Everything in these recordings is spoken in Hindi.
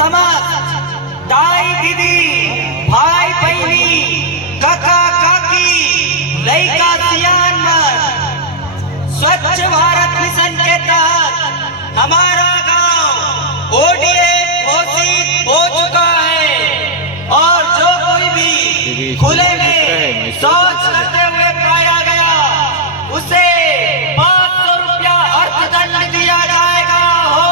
समाज, ताई दीदी, भाई बहिनी, काका काकी, लइका सियान मन, स्वच्छ भारत मिशन के तहत हमारा गांव ओडीएफ घोषित हो चुका है और जो कोई भी खुले में शौच करते हुए पाया गया उसे 500 रुपया अर्थदंड दिया जाएगा। हो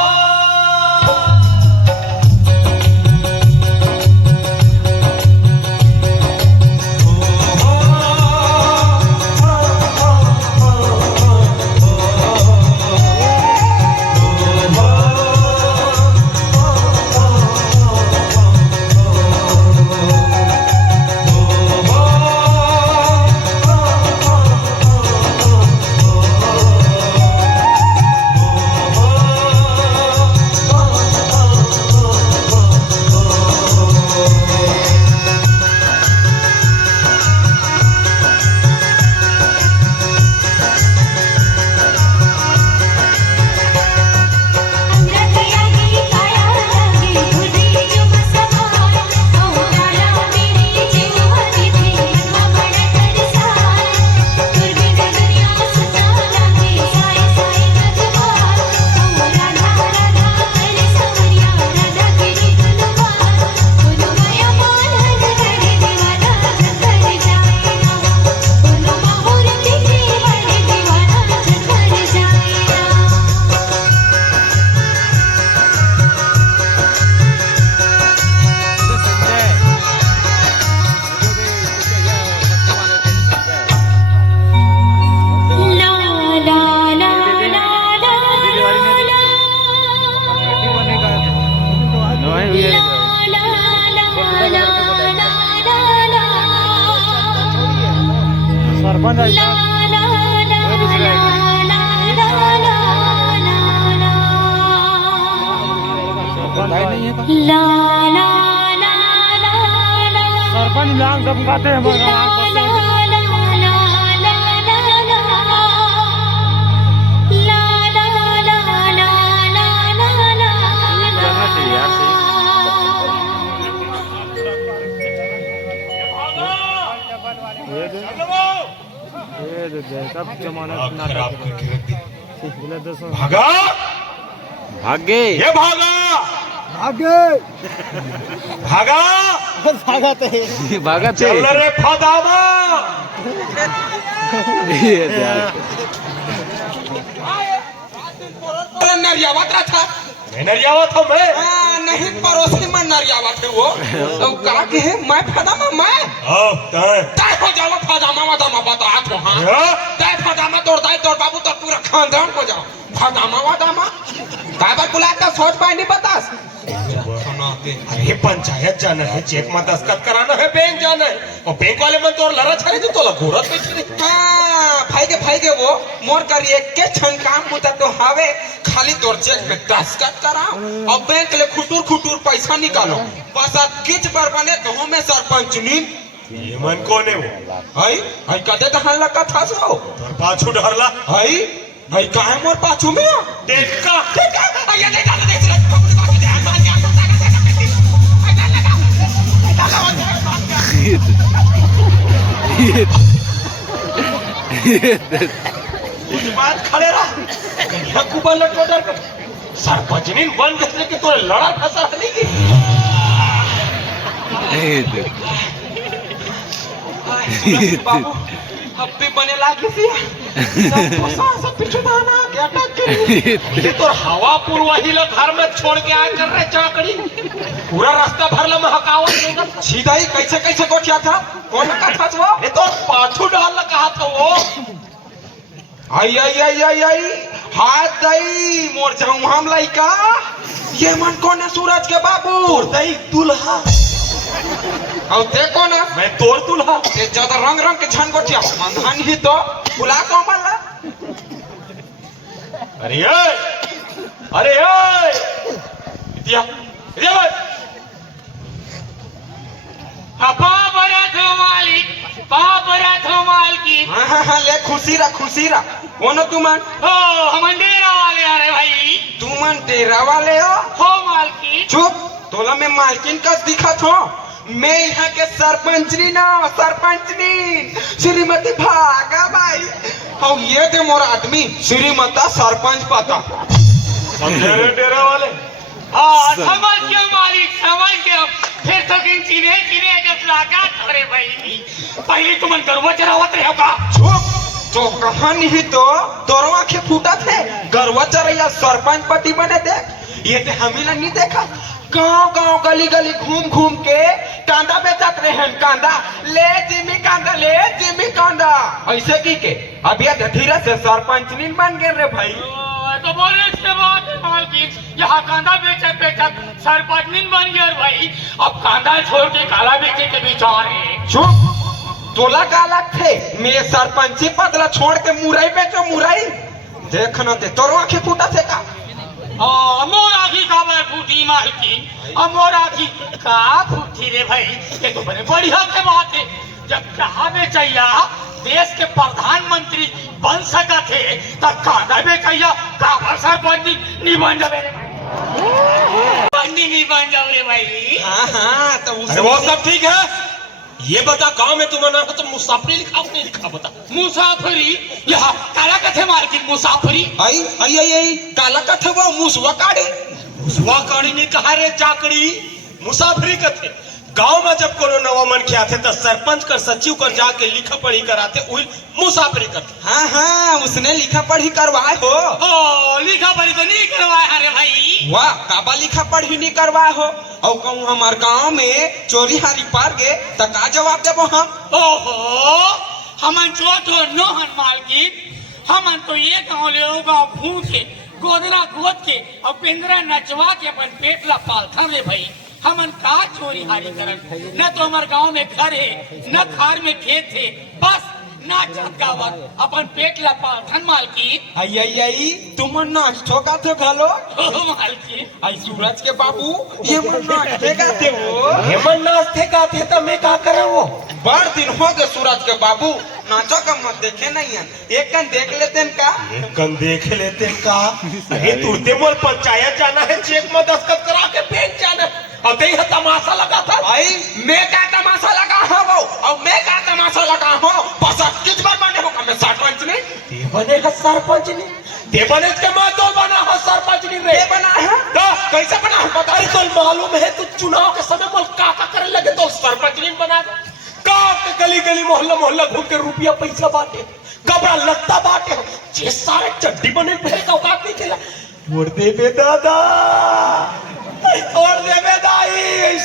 सरपंच लांग दमकाते हैं सब जमाना भागा भागे ये भागा भागे भागा भागते चल रे फादामा नरियावत था मैं नरियावत हूँ मैं नहीं पड़ोसी में नरियावत है वो अब कहा कि है मैं फादामा मैं तय हो जाओ फादामा वादामा बता तो हाँ तय फादामा तोड़ता है तोड़ बाबू तो पूरा खानदान हो जाओ फादामा वादामा काबर बुलाता सोच पाए नहीं बतास अरे पंचायत जाना है, चेक में दस्तखत कराना है, बैंक जाना है और बैंक वाले मन तो लड़ा छाड़े तो तोला घोरत में छड़े भाई के वो मोर करिए के छन काम मुता तो हावे खाली तोर चेक में दस्तखत कराओ और बैंक ले खुटूर पैसा निकालो बस आप किच पर बने तो हमें सरपंच नी ये मन कौन है वो हाई कदे दहन लगा था सो तोर पाछू डरला हाई काहे मोर पाछू में देखा आया देखा देख ध्यान मान के बात खड़े रहा कन्या कुबल टोटर कर सरपंच ने बन गए कि तोरे लड़ा फंसा नहीं की बाबू अब भी बने लागी थी सब पीछे दाना क्या ये तो हवा पुरवाही लो घर में छोड़ के आए कर रहे चाकड़ी पूरा रास्ता भर लो महकावत नहीं सीधा ही कैसे गोठिया था कौन का था वो ये तो पाछू डाल कहा था वो आई हाथ दई मोर जाऊं हम लइका ये मन कौन है सूरज के बाबू तोर दई दुल्हा और ते कौन है मैं तोर दुल्हा ते ज्यादा रंग के झन गोठिया मंधान ही तो बुला को मल्ला अरे इतिया भाई हाँ ले खुशी रहा कौन हो तुम हम डेरा वाले आ रहे भाई तुम डेरा वाले हो हो मालकी चुप तो तोला में मालकिन कस दिखत हो। मैं यहाँ के सरपंचनी ना सरपंचनी श्रीमती भागा बाई। और ये थे मोर आदमी श्रीमता सरपंच पता। डेरा वाले हाँ समझ गया मालिक, समझ गया। फिर तो किन चीने चीने के मुलाकात करे भाई। पहले तुम गरवा चरावत रहे का। चुप तो कहा नहीं तो तोरवा के फूटा थे गरवा चरैया सरपंच पति बने थे। ये थे हमीला नहीं देखा। गांव गांव गली गली घूम घूम के कांदा बेचत रहे हैं। कांदा ले जिमी कांदा, ले जिमी कांदा ऐसे की के अब ये धीरे से सरपंच नहीं बन गए रे भाई। तो बोले से बात है मालकिन, यहाँ कांदा बेचत बेचत सरपंच नहीं बन गया भाई। अब कांदा छोड़ के काला बेचे के विचार है। चुप तोला गालक थे। मैं सरपंची पदला छोड़ के मुरई बेचो मुरई। देखना ते तोरवा के फूटा थे का। मोर आखी का मैं फूटी मालकिन। अब मोर आखी का फूटी रे भाई। ये तो बड़े बढ़िया के बात है। जब कहा बेचैया देश के प्रधानमंत्री बन सका थे तब कांदा बेचैया का सरपंच नहीं बन जावे रे भाई। नहीं बन जाओ रे भाई। हाँ तो अरे वो सब ठीक है। ये बता गांव में तुम्हारा नाम तो मुसाफरी लिखा नहीं लिखा बता। मुसाफरी यहाँ काला कथे मालकिन मुसाफरी। आई आई आई आई काला कथे वो मुसवा काड़ी। मुसवा काड़ी ने कहा रे चाकड़ी मुसाफरी कथे। गांव में जब कोनो नवा मन के आते तो सरपंच कर सचिव कर जाके लिखा पढ़ी कराते वही मुसाफरी करते। हाँ हाँ उसने लिखा पढ़ी करवाए हो। लिखा पढ़ी तो नहीं करवाया रे भाई। वाह काबा लिखा पढ़ी नहीं करवाए हो। और कहूँ हमार गांव में चोरी हारी पार गए तो का जवाब देवो हम। ओहो हमन चोट नो हन मालकिन। हमन तो ये गाँव ले गाँव घूम के गोदरा गोद के और पिंजरा नचवा के अपन पेट ला पालथन रे भाई। हमन का चोरी हारी करन। न तो हमारे गांव में घर है न खार में खेत है। बस नाचत गावत अपन पेट ला पालथन मालकिन। आई आई आई तुम नाच ठोका थे घलो। मालकिन आई सूरज के बाबू ये मन नाच ठेका थे वो। हेमन नाचते गाते तो मैं क्या करे वो। बड़ दिन हो गए सूरज के बाबू नाचो का मत देखे नहीं है। एक कन देख लेते हैं का। कन देख लेते का। अरे तुरते बोल पंचायत जाना है चेक में दस्तखत करा के बैंक जाना है। और ते तमाशा लगा था। भाई मैं क्या तमाशा लगा हूँ वो और मैं क्या तमाशा लगा हूँ। बस किस बार बने होगा मैं सरपंच नहीं। ते बने है सरपंच नहीं। ते बने के मैं तो बना है सरपंच नहीं रे। बना है तो कैसे बना है बता। तो मालूम है तू चुनाव के समय बोल का करने लगे तो सरपंच नहीं बना। गली गली मोहल्ला मोहल्ला घूम के रुपया पैसा बांटे कपड़ा लत्ता बांटे जे सारे चड्डी बने पहले का औकात नहीं चला। छोड़ दे बे दादा छोड़ दे बे दाई।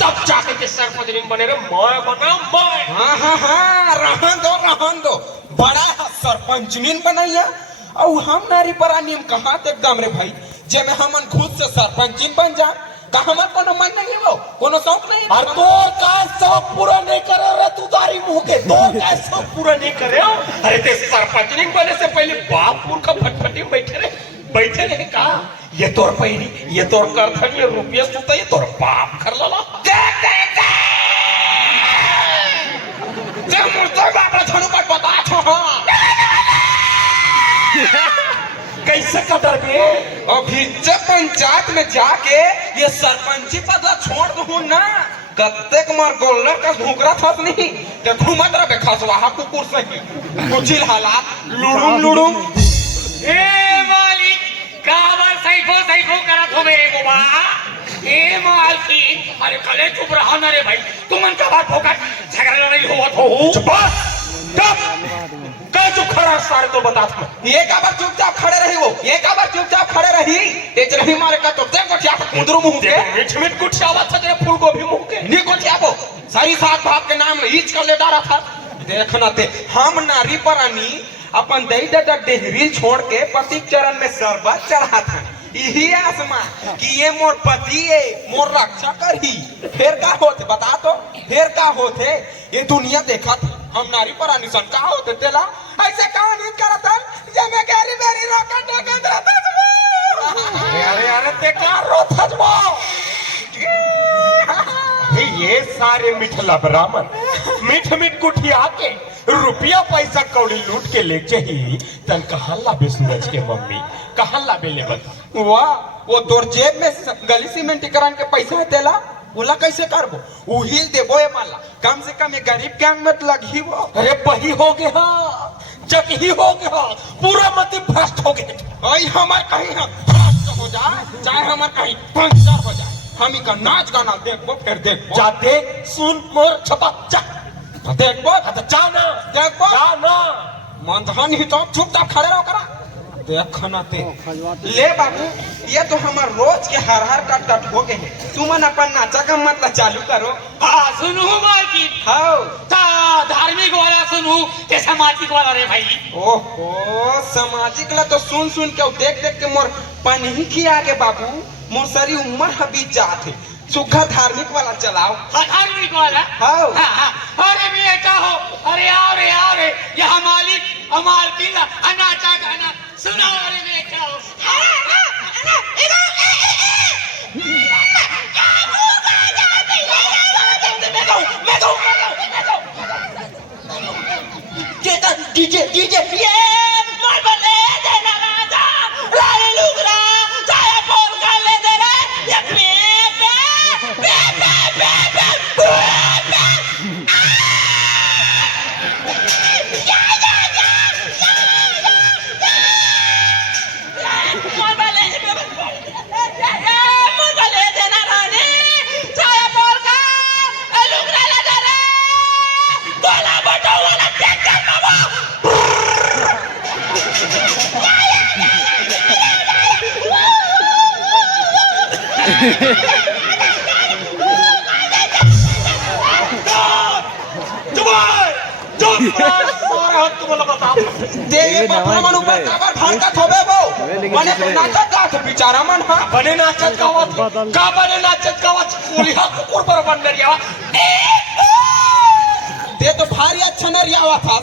तब जाके के सरपंच नहीं बने रे मैं बना मैं। हाँ हाँ हाँ रहन दो बड़ा सरपंच नहीं बनाइया। और हम नारी पर नियम कहाँ तक दम रे भाई। जे में हमन खुद से सरपंच बन जा का हमार कोनो मन नहीं वो कोनो शौक नहीं। और तो का शौक पूरा नहीं करे रे तू दारी मुंह के। तो का शौक पूरा नहीं करे। अरे ते सरपंच नहीं बने से पहले बापपुर का फटफटी बैठे रहे का। ये तोर पैरी ये तोर करधन ये रुपया सुता ये तोर बाप कर लला। जे मुर्तो बाप रे छोड़ू पर बता छो। कैसे कदर बे। अभी जब पंचायत में जाके ये सरपंची पद छोड़ दूं ना कत्तेक मार गोलर का घूकरा था नहीं ते घूमत रहे खसवाहा कुकुर सही कुचिल हालात लुड़ुम। ए मालिक काबर सैफो करत हो मेरे बुआ। ए मालकिन अरे कले चुप रहा ना रे भाई। तुमन का बात फोकट झगड़ा लड़ाई होत हो। चुप का जो खड़ा सारे तो बता था। ये काबर चुपचाप खड़े रही वो। ये काबर चुपचाप खड़े रही तेज रही मारे का तो ते कोठिया मुद्रो मुंह के मिठ कुछ आवाज था तेरे फूल गोभी मुंह के नी कोठिया वो सारी सात भाग के नाम हीच कर ले डारा था। देखना ते हम नारी परानी अपन दई दादा डेहरी छोड़ के पति चरण में शरबत चढ़ा था। यही आसमा कि ये मोर पति है मोर रक्षा करही। फिर का होते बता तो फिर का होते। ये दुनिया देखा था हम नारी परानी सन का होते तेला ऐसे कहां नहीं करता जब मैं गहरी मेरी रोकट डगत रहता। अरे ते का रोथा जबो। ये सारे मिठला ब्राह्मण मीठ कुठिया के रुपया पैसा कौड़ी लूट के ले ही तन कहाँ लाबे सूरज के मम्मी कहाँ लाबे ले बता। वाह, वो तोर जेब में गली सीमेंटीकरण के पैसा देला, बोला कैसे करबो? उहिल देबो ये माला, कम से कम ये गरीब के अंग में लगी वो। अरे बही हो गया, जग ही हो गया, पूरा मत भ्रष्ट हो गए। आई हमार कहीं भ्रष्ट हो जाए, चाहे हमार कहीं पंचर हो जाए, हम ही का नाच गाना देखबो, फिर देखबो। जाते सुन मोर छपा जा, देखबो, जाना देखबो। जाना। मंथन ही तो चुपचाप खड़े रहो करा। देखना ते ले बाबू, ये तो हमार रोज के हर हर कट हो गए हैं। तुमन अपन नाचा का मतलब चालू करो। हाँ सुनू मालकिन, हाँ, ता धार्मिक वाला सुनू के सामाजिक वाला रे भाई। ओहो, सामाजिक ला तो सुन सुन के देख देख के मोर पनी की आगे बाबू, मोर सारी उम्र हबीत जाते। सुखा धार्मिक वाला चलाओ। हाँ धार्मिक वाला। हाँ। हाँ हाँ, अरे बेटा हो, अरे आओ रे, यहाँ मालिक मालकिन ला नाचा गाना सुनाओ। अरे बेटा हो, डीजे डीजे ये मार बले देना राजा लाले लुगरा चाहे बोल का ले दे रे ये मार बले देना रानी चाहे बोल का लुगरा ले दे रे गोला बटो वाला देख कर बाबा। देगे बापरा मन ऊपर काबर भांका थोबे बो, बने तो नाचा गाथ बेचारा मन। हाँ, बने नाचत गावत का बने नाचत गावत कोलिहा कुकुर पर बंदरिया दे तो भारी अच्छा नरियावा था।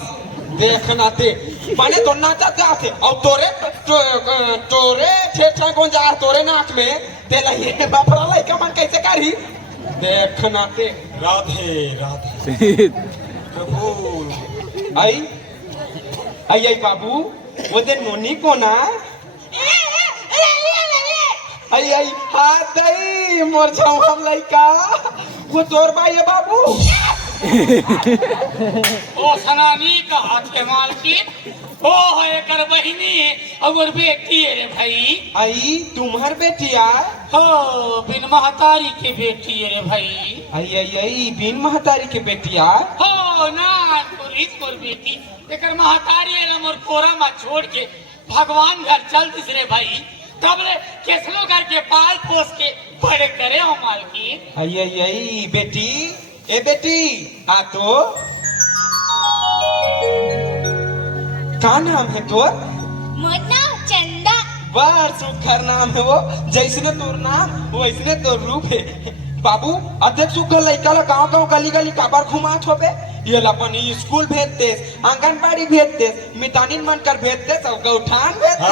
देखना ते बने तो नाचा गाथे और तोरे ठेठा गोंजा तोरे नाक में तेला ये बापरा लइका मन कैसे करी। देखना ते राधे राधे प्रभु। आई आई आई बाबू, वो दिन मोनी को ना आई आई हाथ दई मोर छाऊ हम लइका, वो तोर भाई है बाबू। ओ सनानी का हाथ के मालकिन, ओ है कर बहिनी और बेटी है रे भाई। आई तुम्हार बेटिया? हो बिन महतारी की बेटी है रे भाई। आई आई आई बिन महतारी के बेटिया? हो ना पुलिस बेटी एकर महतारी है मोर कोरा में छोड़ के भगवान घर चल दिस रे भाई। तब ले केसलो घर के पाल पोस के बड़े करे हो मालकिन। आई आई आई बेटी, ए बेटी आ तो क्या नाम है तोर? मोना चंदा। बार सुखर नाम है वो, जैसने तोर नाम वैसने तोर रूप है। बाबू अध्यक्ष सुखर लइका ला गांव गांव गली गली काबर घुमात होबे? ये लपन स्कूल भेजते, आंगनबाड़ी भेजते, मितानिन मन कर भेजते, सब गौठान भेजते।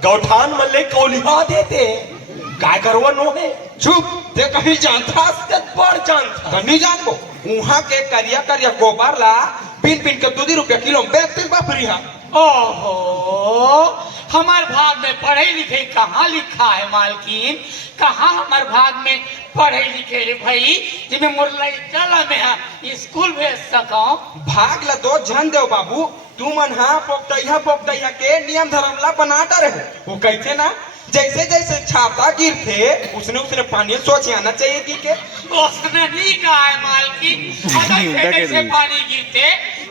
गौठान मन ले कोलिहा देते काय करवा नो है। चुप, ते कहीं जानता ते बड़ जानता नहीं जानबो। वहाँ के करिया करिया गोबर ला पिन पिन के 2 रुपया किलो बेचते बापरी। हाँ, ओहो, हमार भाग में पढ़े लिखे कहाँ लिखा है मालकिन? कहाँ हमार भाग में पढ़े लिखे रे भाई जिसमें मुरलाई चला में स्कूल भेज सको। भाग ला 2 जन देव बाबू, तू मन हाँ पोपटैया के नियम धर्म ला बनाता रहे। वो कहते ना जैसे जैसे छाता गिरते उसने उसने पानी सोच आना चाहिए थी के। उसने नहीं कहा है मालकिन, जैसे जैसे पानी गिरते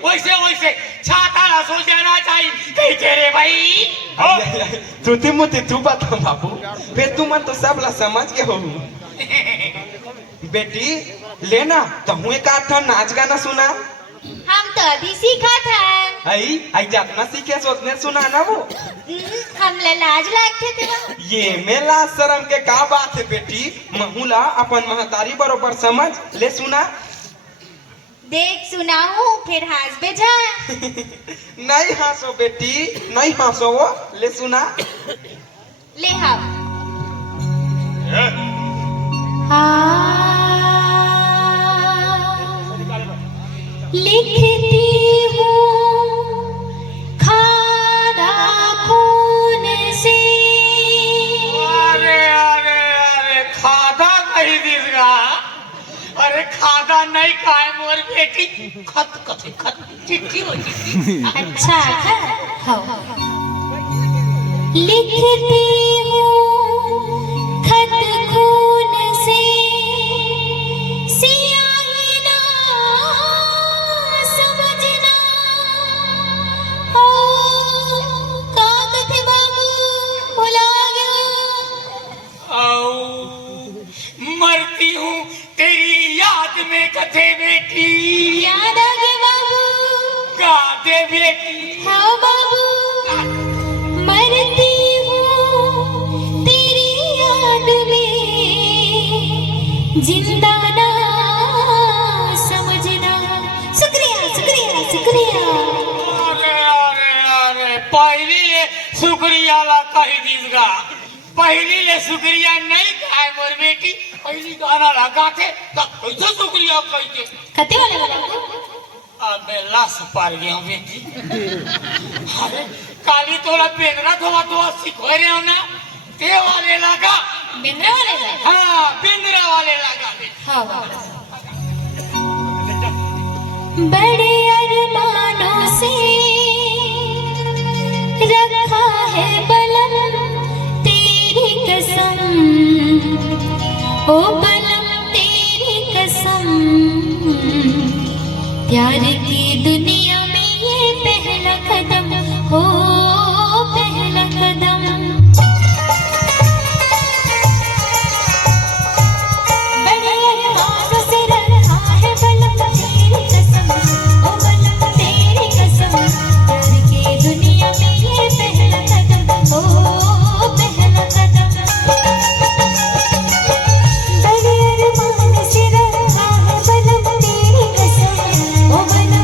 वैसे वैसे छाता ला सोच आना चाहिए कहते रे भाई। तुती मुती तू बता बाबू, फिर तू मन तो सब ला समझ के हो। बेटी लेना तुम एक आठ नाच गाना सुना। हम तो अभी सीखा था। आई जातना सीखे सोचने सुना ना वो। हम लाज लगते थे वहाँ। ये मेला शर्म के का बात है बेटी, महूला अपन महतारी बरोबर समझ ले सुना। देख सुनाऊं फिर हंस बे जा। नहीं हंसो बेटी, नहीं हंसो वो, ले सुना। ले हम लिखती हूँ खादा खून से अरे खादा नहीं खाए मोर बेटी खत कथे खत चिट्ठी हो चिट्ठी अच्छा हाँ लिखती हूँ खत खून से सियाही ना समझना ओ कागज बाबू भुला गया मरती हूँ तेरी याद में कथे बेटी याद आ गया बाबू गा दे बेटी हाँ बाबू मरती हूँ तेरी याद में जिंदा ना समझना शुक्रिया शुक्रिया शुक्रिया अरे पहली ले शुक्रिया ला कही दीजगा पहली ले शुक्रिया नहीं खाए मोर बेटी पहली गाना लगा थे तब कैसे शुक्रिया कहते कते वाले वाला अब मैं लाश पार गया हूँ बेटी अरे काली तोरा पेंगरा धोवा सिखो रहे हो ना ते वाले लगा बिंद्रा वाले का हाँ पेंगरा वाले लगा दे हाँ बड़े अरमानों से रखा है बलम तेरी कसम ओ बलम तेरी कसम प्यार की दुनिया में ये पहला कदम हो पहला कदम बड़े अरमानों से रखा है बलम तेरी कसम ओ बलम तेरी कसम प्यार की दुनिया में ये पहला कदम हो पहला कदम बड़े अरमानों से रखा है बलम तेरी कसम ओ बलम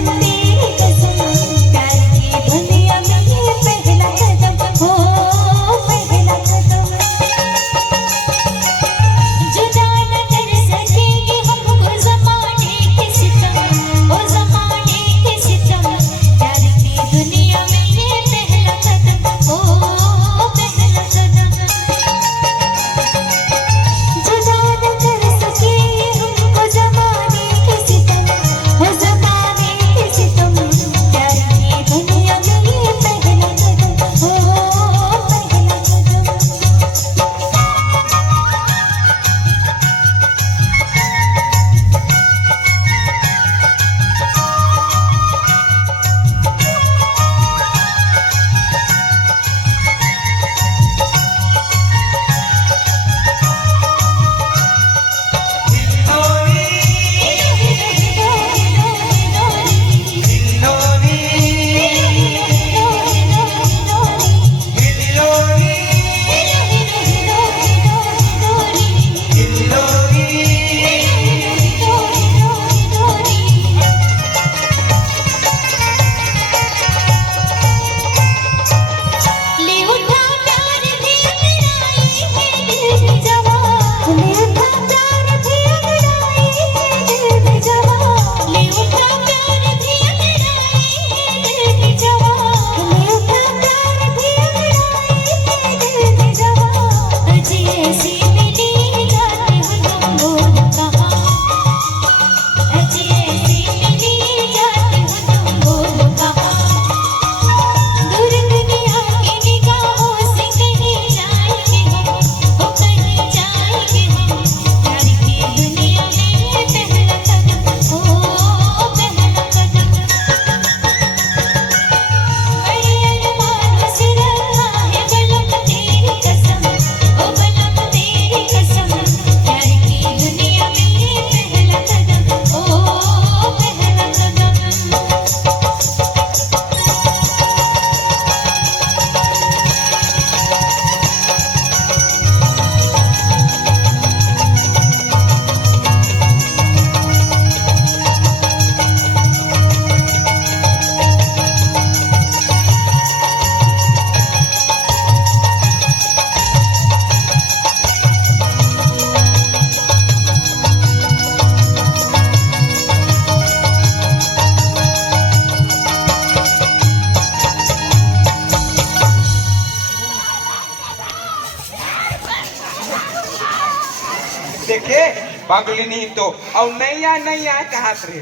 पगली नहीं तो और नैया कहत रे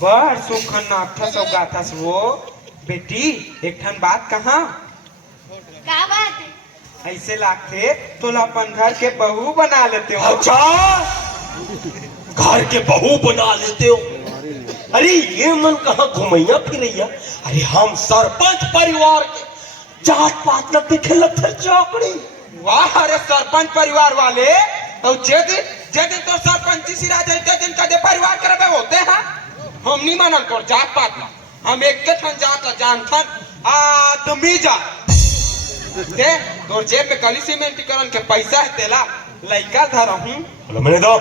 बड़ सुखन नाथस और गाथस वो बेटी एक ठन बात कहा का बात है? ऐसे लागते तोला अपन घर के बहू बना लेते हो। अच्छा, घर के बहू बना लेते हो? अरे ये मन कहाँ घुमैया फिरैया? अरे हम सरपंच परिवार के जात पात न दिखे लगते चौकड़ी। वाह अरे सरपंच परिवार वाले और जे दिन तो सरपंची सिरा जाते दिन कदे परिवार करबे होते हैं हम नहीं मानल कर जात पात ना हम एक के ठन जात ला जानथन आदमी जा दे तोर जेब में कली सीमेंटीकरण के पैसा है तेला लइका धरहूं बोलो मैंने दो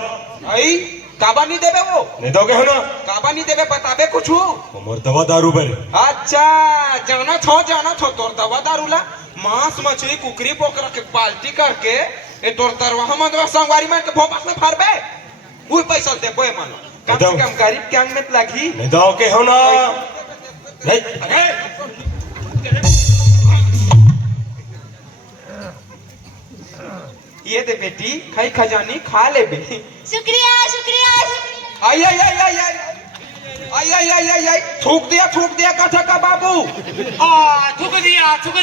आई काबा नहीं देबे वो नहीं दोगे हो ना? काबा नहीं देबे बताबे कुछ हो उमर दवा दारू बने। अच्छा जाना थो तोर दवा दारूला मांस मछली कुकरी पोकरा के पाल्टी करके ए तोर तरवा मंदवा संगवारी में के भोपास में फारबे उई पैसा दे बोए मानो कम से कम गरीब के अंग में लगी नहीं दोगे हो ना? नहीं अरे ये दे बेटी खाई खजानी खा ले बे शुक्रिया शुक्रिया शुक्रिया। आई आई आई आई आई आई आई आई आई थूक दिया कथा का बाबू थूक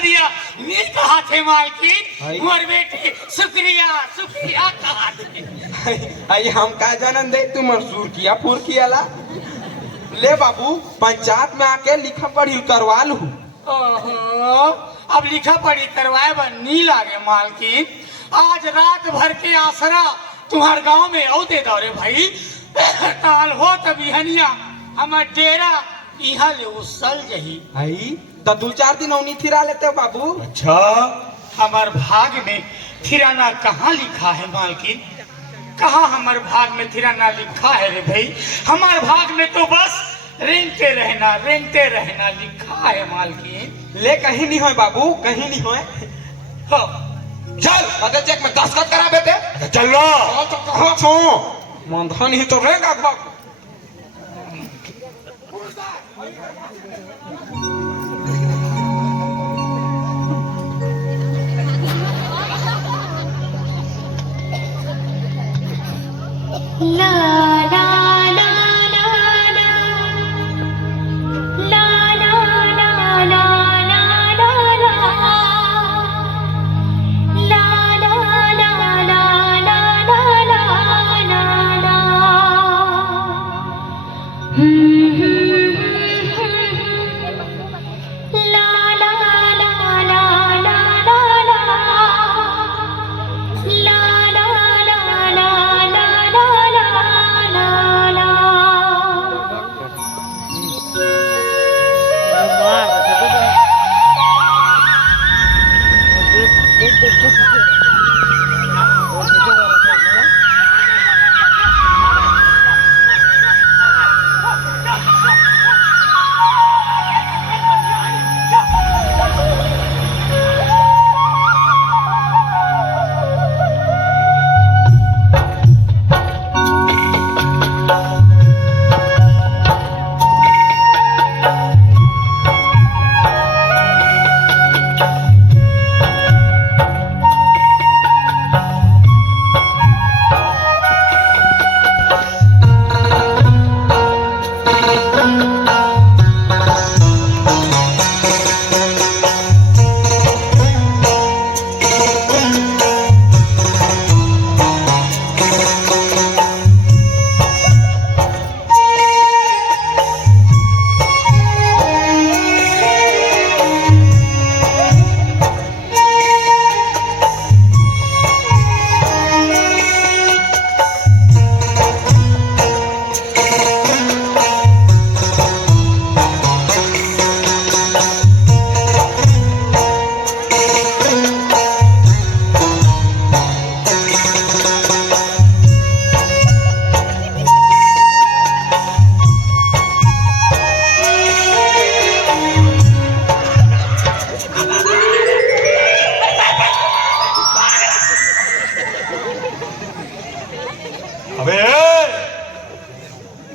दिया नी कहा थे मालकिन मोर बेटी शुक्रिया शुक्रिया कहा थे। आई हम का जानन दे तू मंसूर किया फूर किया ला ले बाबू पंचायत में आके लिखा पढ़ी करवा लू ओहो, अब लिखा पढ़ी करवाए बन नी लागे मालकिन। आज रात भर के आसरा तुम्हार गांव में औते दौरे भाई काल हो तब हनिया हमार डेरा यहाँ ले उसल जही। आई तो 2-4 दिन औनी थिरा लेते बाबू। अच्छा, हमार भाग में थिराना कहाँ लिखा है मालकिन? कहाँ हमार भाग में थिराना लिखा है रे भाई? हमार भाग में तो बस रेंगते रहना लिखा है मालकिन। ले कहीं नहीं होए बाबू कहीं नहीं होए हो चल अरे चेक में दस्तखत करा बेटे चल लो। तो कहाँ छो मंधन ही तो रहेगा बाबू। ला ला ला ला ला ला ला ला ला ला ला ला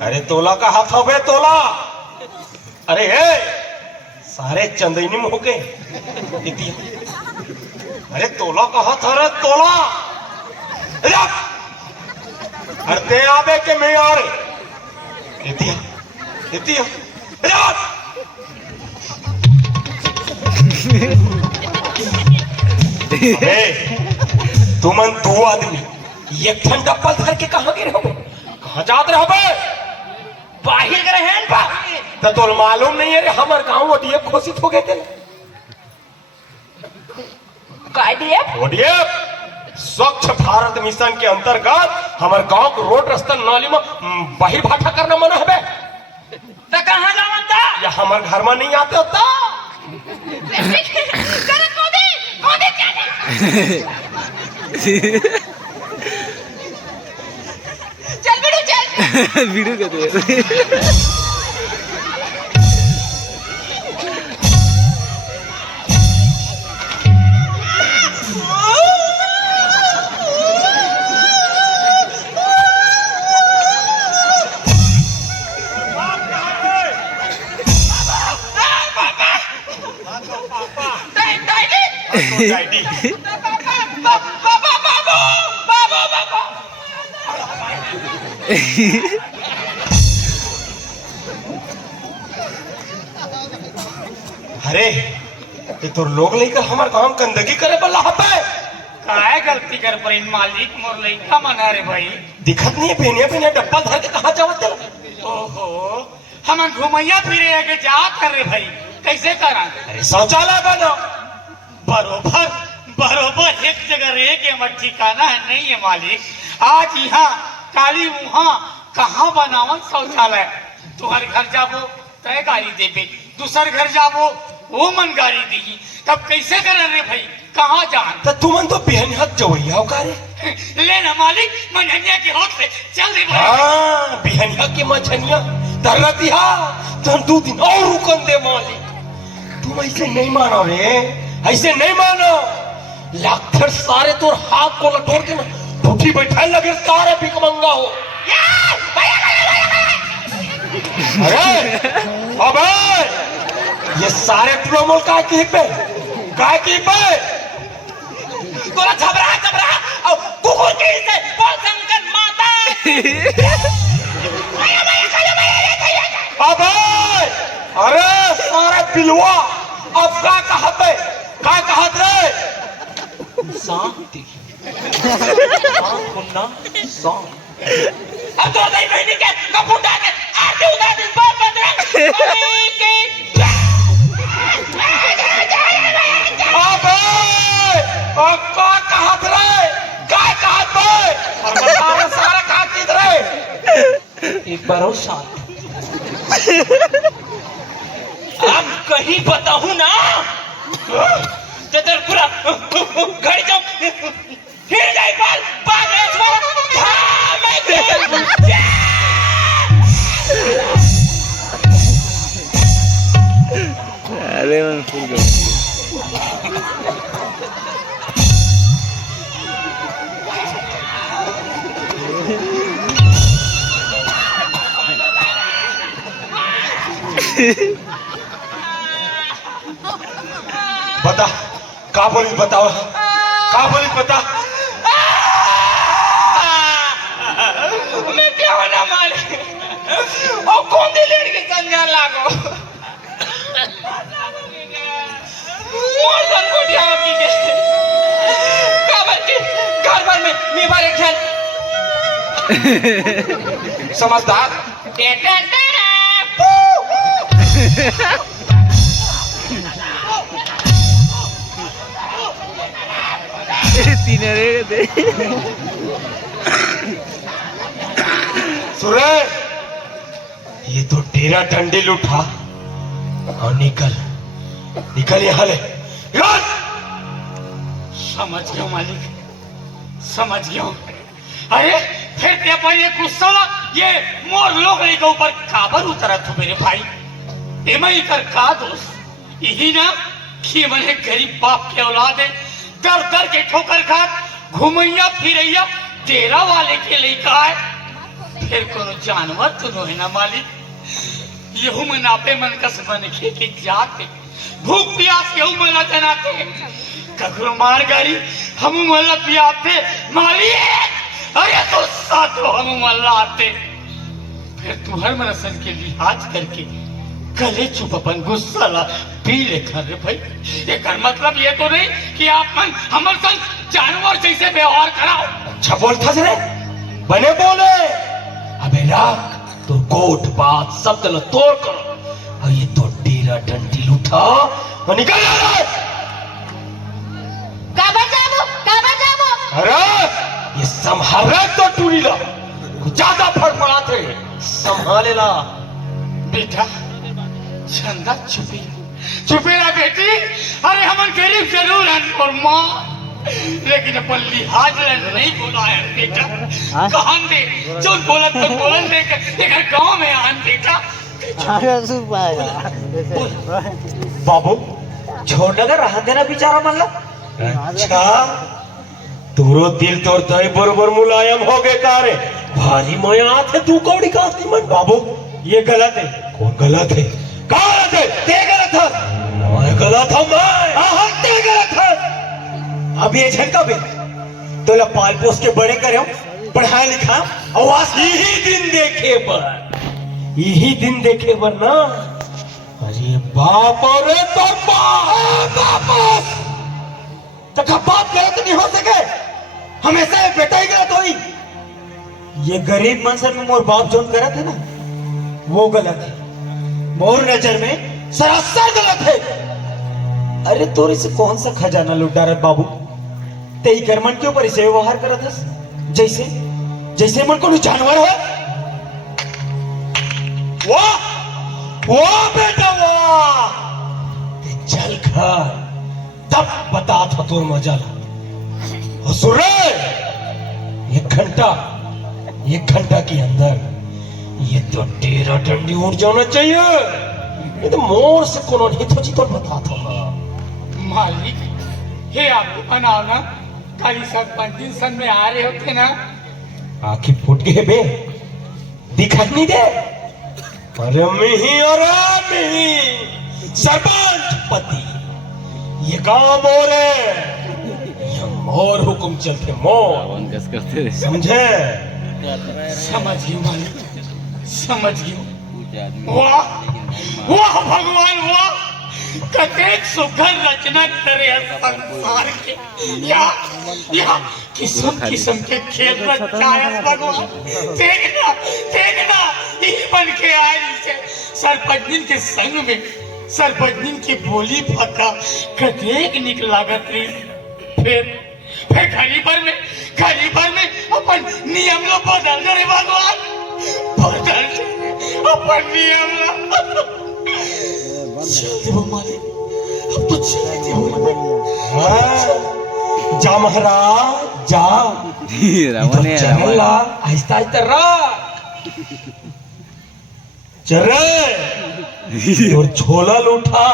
अरे तोला का हाथ हवे तोला। अरे हे सारे चंदनी में हो गए। अरे तोला का हाथ है तोला। अरे ते आवे के मैं आ रे इतिया रात तुमन दो आदमी एक ठन डब्बल धर के कहाँ गिरे हो कहाँ जात रहे बे बाहिर गए हैं बाहिर तो तोल मालूम नहीं है रे हमार गांव ओडीएफ घोषित हो गए थे ओडीएफ स्वच्छ भारत मिशन के अंतर्गत हमारे गांव को रोड रास्ता नाली में बाहिर भाटा करना मना है तो कहाँ जावन था या हमारे घर में नहीं आते होता चल बिड़ू चल वीडियो कहते हैं अरे ये तो लोग लेकर हमारे गांव गंदगी करे बल्ला पे काय गलती कर पर इन मालिक मोर लइका मना रे भाई दिखत नहीं है पहने डब्बा धर के कहाँ जावत है ओहो हम घुमैया फिरे आगे जा कर रे भाई कैसे करा अरे शौचालय बनो बरोबर बरोबर एक जगह रह के हमार ठिकाना है नहीं है मालिक आज यहाँ काली वहाँ कहाँ बनावन शौचालय तुम्हारे घर जाबो तय गाड़ी देबे दूसर घर जाबो वो मन गाड़ी दी तब कैसे कर रे भाई कहाँ जान तो तुमन तो बेहन हक जवैया हो का रे लेना मालिक मनहनिया के हाथ से चल रे भाई हाँ बेहनिया के मछनिया तरलती हा तो हम 2 दिन और रुकन दे मालिक तुम ऐसे नहीं मानो रे ऐसे नहीं मानो लाखर सारे तोर हाथ को लटोर के ना टूटी बैठा लगे सारे भिकमंगा हो अरे अबे ये सारे ट्रोमोल का की पे तोरा झबरा और कुकुर के से बोल शंकर माता अबे अरे सारे पिलवा अब का कहत रे शांति अब तो नहीं बहनी के कपूटा के आरती उतार दिन बहुत बदरा अबे अब का कहत रे सारा कहत किधर एक बार और शांत अब कहीं बताऊं ना तो तेरे पूरा घर जाओ हिल जाए बाल अरे मैं फूल गया बता का बोली बताओ का बोली बता मैं क्या होना मालिक और कौन दी लड़की संज्ञा लागो मोर संकोटिया होती के काबर के घर भर में मैं बारे खेल समझदार तीन दे सुरे ये तो डेरा डंडे उठा और निकल यहाँ ले समझ गया मालिक समझ गया अरे फिर क्या पर ये गुस्सा ये मोर लोग के ऊपर काबर उतरा तू मेरे भाई एमई कर का दोस्त यही ना कि मने गरीब बाप के औलाद है दर दर के ठोकर खात घुमैया फिरैया तेरा वाले के लेकर आए फिर कोनो जानवर तो है ना मालिक यहू मन आपे मन कस मन के जाते भूख प्यास के मन जनाते ककरो मार गाड़ी हम मन पियाते मालिक अरे तो साधो हम मल्लाते फिर तू हर मनसन के लिहाज करके गले चुप अपन गुस्सा ला पी ले कर रे भाई। ये कर मतलब ये तो नहीं कि आप मन हमर संग जानवर जैसे व्यवहार कराओ। अच्छा बोलता रे बने बोले अबे राख तो कोट बात सब तल तोड़ करो और ये तो डेरा डंडी उठा और निकल जा रे। काबा जाबो अरे ये संभाल रहा तो टूरी ला कुछ ज्यादा फड़फड़ाते संभाले ला। बेटा चंदा चुपेला बेटी। अरे हमन गरीब जरूर हैं और माँ लेकिन अपन लिहाज नहीं बोला है बेटा। कहां दे जो बोलत तो बोलन दे कर गांव में आन बेटा। बाबू छोड़ने का रहा देना बेचारा मन ला। अच्छा तोरो दिल तोर तय बरोबर मुलायम हो गए कारे भारी मोया थे तू कौड़ी कास्ती मन। बाबू ये गलत है। कौन गलत है? कौन गलत है? ते गलत है। मैं गलत हूं मैं ते गलत है। अब ये झटका भी तो ला पाल पोस के बड़े करे पढ़ाया लिखा और आज यही दिन देखे बर ना। अरे बाप रे तो बाप तक बाप गलत नहीं हो सके हमेशा ये बेटा ही गलत होई। ये गरीब मनसर में मोर बाप जोन करा था ना वो गलत है। मोर नजर में सरासर गलत है। अरे तोरे से कौन सा खजाना लुटा रहा बाबू तेई कर मन के ऊपर इसे व्यवहार करा था जैसे मन को जानवर है। वाह बेटा वाह चल घर तब बता था तोर मजा ला। सुन रे एक घंटा के अंदर ये तो डेरा डंडी उड़ जाना चाहिए। ये तो मोर से कोनो नहीं तो जी तो बता था मालिक हे आप बनाओ ना कल सब 5 दिन सन में आ रहे होते ना। आंखें फूट गए बे दिखाई नहीं दे। अरे मिही सरपंच पति ये काम मोर है। ये मोर हुक्म चलते मोर करते समझे। समझ गयो मालिक समझ गयो। वाह भगवान वाह कतेक सुघर रचना करे संसार के। या किस्म के खेल रचा है भगवान। देखना यही बन के आए जिसे सरपंच के संग में सरपंच की बोली फका कतेक निक लागत रही। फिर घड़ी भर में अपन नियम लो बदल दे रे भगवान। बदल अपन नियम लो। चल देवो मालिक अब तो चल देवो। जा महाराज जा रावण है चल आहिस्ता आहिस्ता रख चल रे और झोला लूठा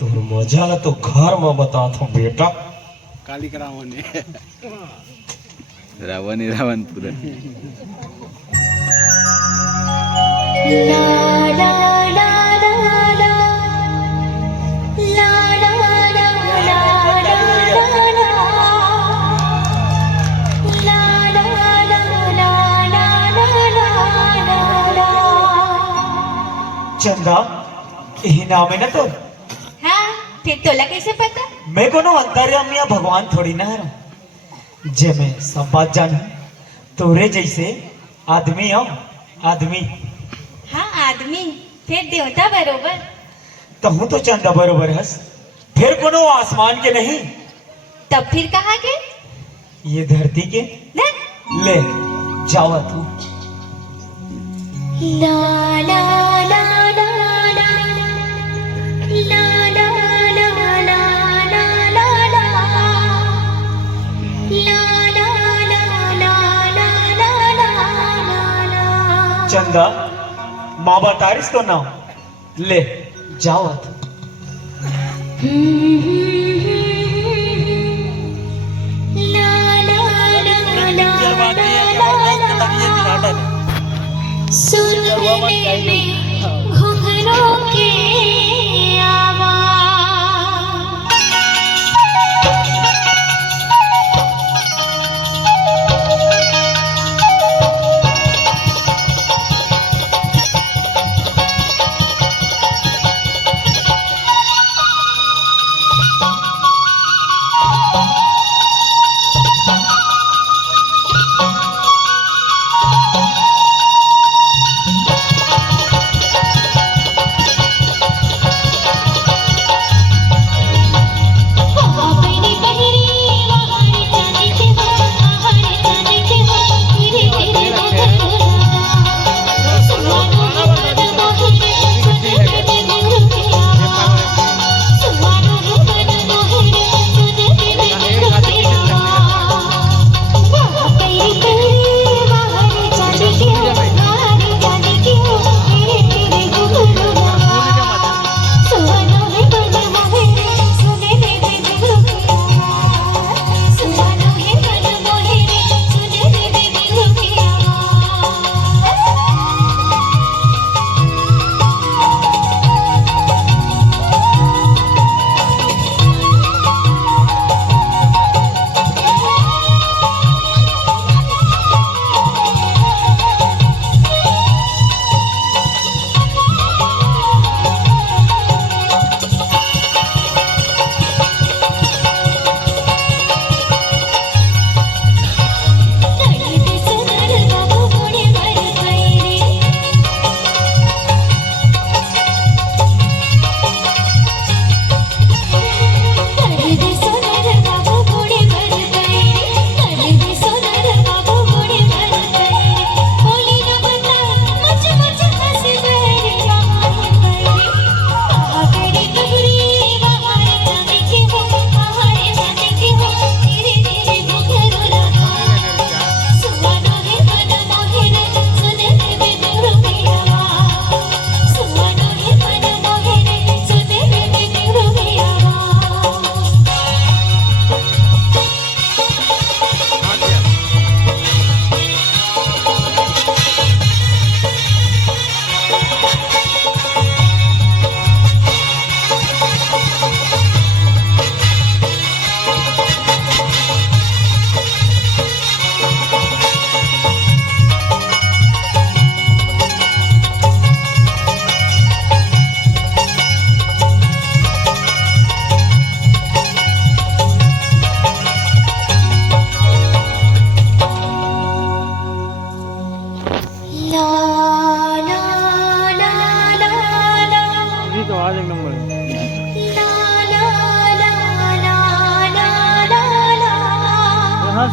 तोर मजा ला तो घर में बता था बेटा। कालिक रावण है रावण पूरा ला ला ला ला ला ला ला ला ला चंदा यही नाम है ना तो। हाँ फिर तोला कैसे पता? मैं कोनो अंतर्यामी या भगवान थोड़ी ना है जे मैं सब बात जानू। तोरे जैसे आदमी हो आदमी। हाँ आदमी फिर देवता बरोबर। तो हूँ तो चंदा बरोबर हस फिर कोनो आसमान के नहीं तब फिर कहाँ के? ये धरती के। ले जावा तू। ला ला ला ला ला ला ला ला ला ला ला ला ला ला। चंदा माँ बतारिस तो ना ले जावा तू। सुनने में घुंघरों के आवाज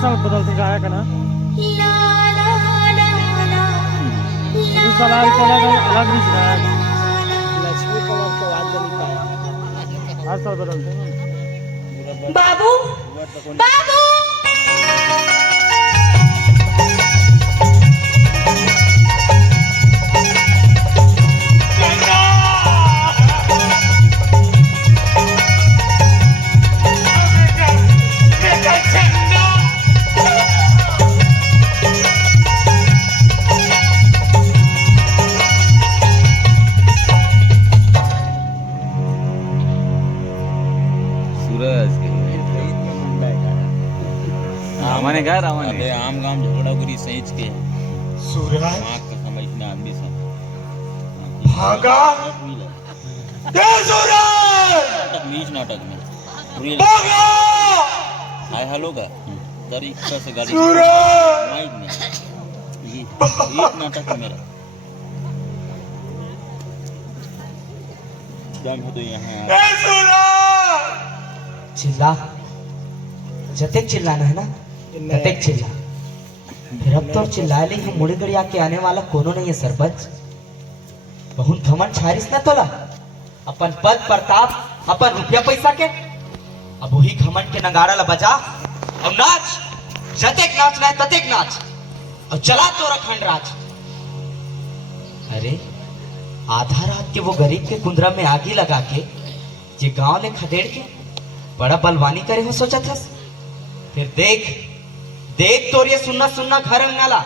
साल बदलते गाया का ना ला ला ला ला दूसरा साल अलग नहीं गाया लक्ष्मी कमल के बाद नहीं पाया हर साल बदलते हैं बाबू बाबू सूरज रामाने काय रामाने अबे आम गाम झगड़ागुरी सहीच के सूरज आँख का समझना आदमी सब भागा ए सूरज नाटक मीच नाटक में पूरी भागा हाय हेलो का दरी से गाड़ी सूरज माइक में ये एक नाटक है मेरा दम हो तो यहाँ ए सूरज चिल्ला जतेक चिल्लाना है ना ततेक चिल्ला फिर अब तो चिल्ला ली हम मुड़ी गड़ी आके आने वाला कोनो नहीं है सरपंच बहुत घमंड छारिस ना तोला अपन पद प्रताप अपन रुपया पैसा के अब वही घमंड के नगाड़ा ला बजा अब नाच जतेक नाचना है ततेक नाच और चला तोरा खंड राज अरे आधा रात के वो गरीब के कुंदरा में आगी लगा के ये गांव ने खदेड़ के बड़ा बलवानी करे हो सोचा था फिर देख देख तो ये सुनना सुनना घर अंगनाला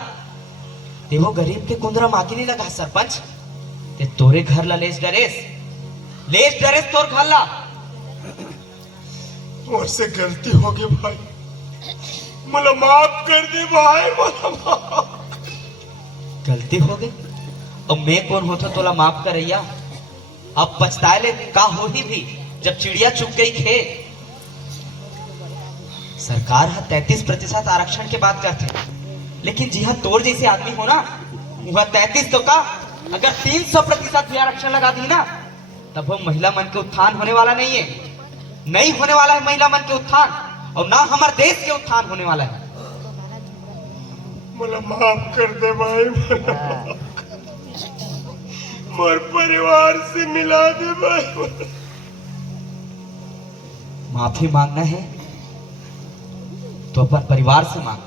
ते वो गरीब के कुंदरा मागी नहीं लगा सरपंच ते तोरे घर ला लेस डरेस तोर घर ला मुझसे गलती हो गई भाई मला माफ कर दे भाई मला माफ गलती हो गई अब मैं कौन होता तोला माफ करैया अब पछताए ले का हो ही भी जब चिड़िया चुग गई खेत सरकार 33% आरक्षण के बात करते लेकिन जी हाँ तोड़ जैसे आदमी हो ना वह 33 तो का अगर 300% भी आरक्षण लगा दी ना तब वो महिला मन के उत्थान होने वाला नहीं है नहीं होने वाला है महिला मन के उत्थान और ना हमारे देश के उत्थान होने वाला है मला माफ कर दे भाई मला मोर परिवार से मिला दे भाई माफी मांगना है तो अपन परिवार से मांग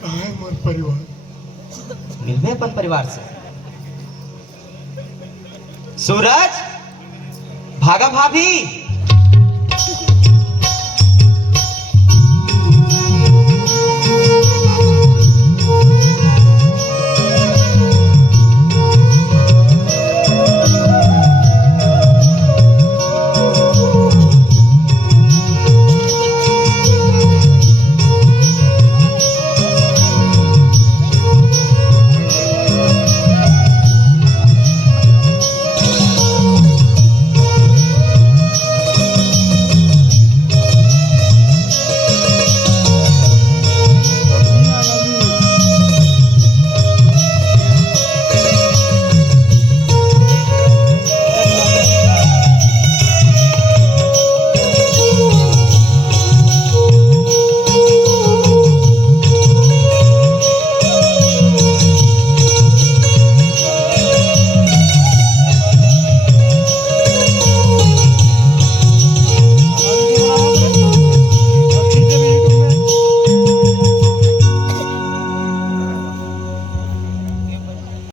कहाँ है मोर परिवार मिलवे अपन परिवार से सूरज भागा भाभी